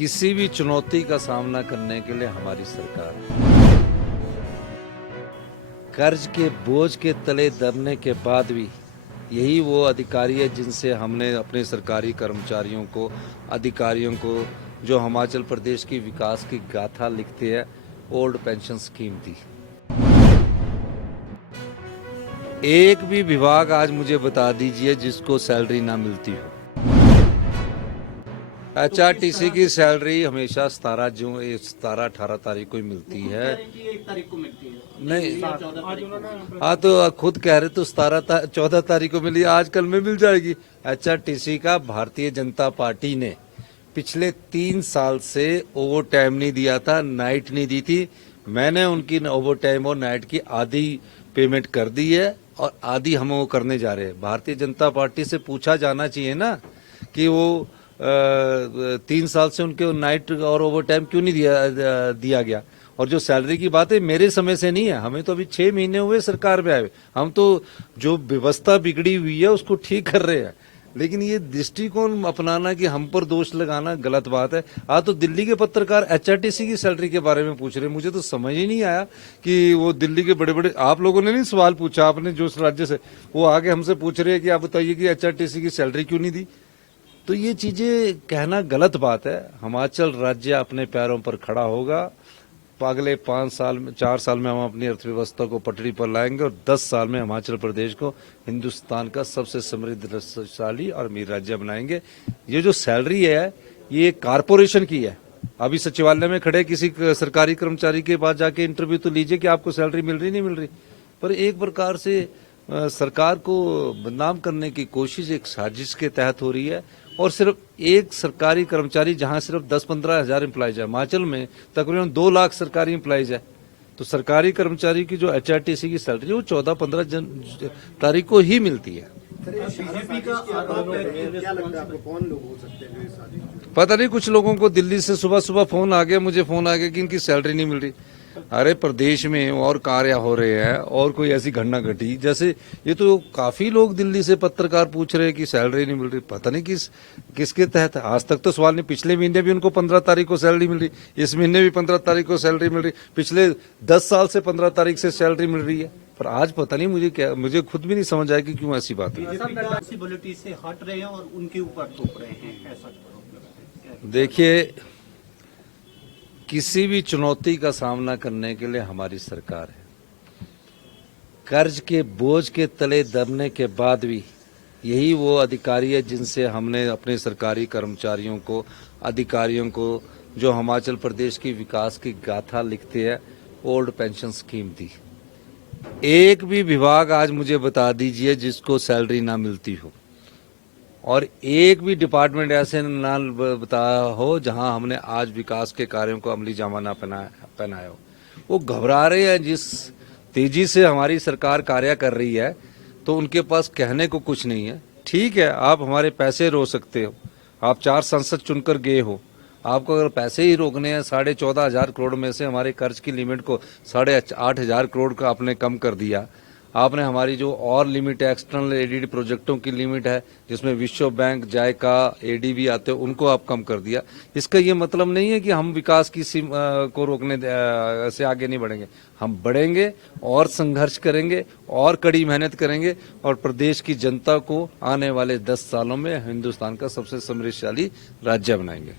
किसी भी चुनौती का सामना करने के लिए हमारी सरकार कर्ज के बोझ के तले दबने के बाद भी यही वो अधिकारी है जिनसे हमने अपने सरकारी कर्मचारियों को, अधिकारियों को, जो हिमाचल प्रदेश की विकास की गाथा लिखते हैं, ओल्ड पेंशन स्कीम दी। एक भी विभाग आज मुझे बता दीजिए जिसको सैलरी ना मिलती हो। HRTC की सैलरी हमेशा 17-18 तारीख को ही मिलती है। 1 तारीख को मिलती है। नहीं, 14 हाँ तो खुद कह रहे तो 14 तारीख को मिली, आजकल में मिल जाएगी। HRTC का भारतीय जनता पार्टी ने पिछले 3 साल से ओवर टाइम नहीं दिया था, नाइट नहीं दी थी। मैंने उनकी ओवर टाइम और नाइट की आधी पेमेंट कर दी है और आधी हम वो करने जा रहे हैं। भारतीय जनता पार्टी से पूछा जाना चाहिए ना कि वो 3 साल से उनके नाइट और ओवर टाइम क्यों नहीं दिया गया। और जो सैलरी की बात है, मेरे समय से नहीं है, हमें तो अभी 6 महीने हुए सरकार में आए। हम तो जो व्यवस्था बिगड़ी हुई है उसको ठीक कर रहे हैं, लेकिन ये दृष्टिकोण अपनाना कि हम पर दोष लगाना गलत बात है। आज तो दिल्ली के पत्रकार HRTC की सैलरी के बारे में पूछ रहे हैं, मुझे तो समझ ही नहीं आया कि वो दिल्ली के बड़े बड़े, आप लोगों ने नहीं सवाल पूछा, आपने जो राज्य से, वो आगे हमसे पूछ रहे हैं कि आप बताइए कि HRTC की सैलरी क्यों नहीं दी। तो ये चीजें कहना गलत बात है। हिमाचल राज्य अपने पैरों पर खड़ा होगा। अगले 4 साल में हम अपनी अर्थव्यवस्था को पटरी पर लाएंगे और 10 साल में हिमाचल प्रदेश को हिंदुस्तान का सबसे समृद्धशाली और अमीर राज्य बनाएंगे। ये जो सैलरी है ये कारपोरेशन की है। अभी सचिवालय में खड़े किसी सरकारी कर्मचारी के पास जाके इंटरव्यू तो लीजिए कि आपको सैलरी मिल रही नहीं मिल रही। पर एक प्रकार से सरकार को बदनाम करने की कोशिश एक साजिश के तहत हो रही है। और सिर्फ एक सरकारी कर्मचारी जहां सिर्फ 10-15 हजार एम्प्लॉइज है, हिमाचल में तकरीबन 2 लाख सरकारी एम्प्लॉइज है। तो सरकारी कर्मचारी की जो HRTC की सैलरी वो 14-15 तारीख को ही मिलती है। बीजेपी का आरोप है कि क्या लगता है आपको कौन लोग हो सकते हैं जो इस साजिश? पता नहीं, कुछ लोगों को दिल्ली से सुबह सुबह फोन आ गया, मुझे फोन आ गया कि इनकी सैलरी नहीं मिल रही। अरे प्रदेश में और कार्य हो रहे हैं और कोई ऐसी घटना घटी, जैसे ये तो काफी लोग दिल्ली से पत्रकार पूछ रहे हैं कि सैलरी नहीं मिल रही। पता नहीं किसके तहत। आज तक तो सवाल नहीं, पिछले महीने भी उनको 15 तारीख को सैलरी मिल रही, इस महीने भी 15 तारीख को सैलरी मिल रही, पिछले 10 साल से 15 तारीख से सैलरी मिल रही है। पर आज पता नहीं, मुझे खुद भी नहीं समझ आया कि क्यों ऐसी बात है। रिस्पांसिबिलिटी से हट रहे हैं और उनके ऊपर थोप रहे हैं, ऐसा। देखिए, किसी भी चुनौती का सामना करने के लिए हमारी सरकार है। कर्ज के बोझ के तले दबने के बाद भी यही वो अधिकारी है जिनसे हमने अपने सरकारी कर्मचारियों को, अधिकारियों को, जो हिमाचल प्रदेश की विकास की गाथा लिखते हैं, ओल्ड पेंशन स्कीम दी। एक भी विभाग आज मुझे बता दीजिए जिसको सैलरी ना मिलती हो, और एक भी डिपार्टमेंट ऐसे ना बता हो जहां हमने आज विकास के कार्यों को अमली जामा ना पहनाया हो। वो घबरा रहे हैं। जिस तेजी से हमारी सरकार कार्य कर रही है तो उनके पास कहने को कुछ नहीं है। ठीक है, आप हमारे पैसे रोक सकते हो, आप 4 सांसद चुनकर गए हो, आपको अगर पैसे ही रोकने हैं, 14,500 करोड़ में से हमारे कर्ज की लिमिट को 8,500 करोड़ का आपने कम कर दिया। आपने हमारी जो और लिमिट है, एक्सटर्नल ADD प्रोजेक्टों की लिमिट है, जिसमें विश्व बैंक, जायका, ADB आते हैं, उनको आप कम कर दिया। इसका ये मतलब नहीं है कि हम विकास की को रोकने से आगे नहीं बढ़ेंगे। हम बढ़ेंगे और संघर्ष करेंगे और कड़ी मेहनत करेंगे और प्रदेश की जनता को आने वाले 10 सालों में हिंदुस्तान का सबसे समृद्धशाली राज्य बनाएंगे।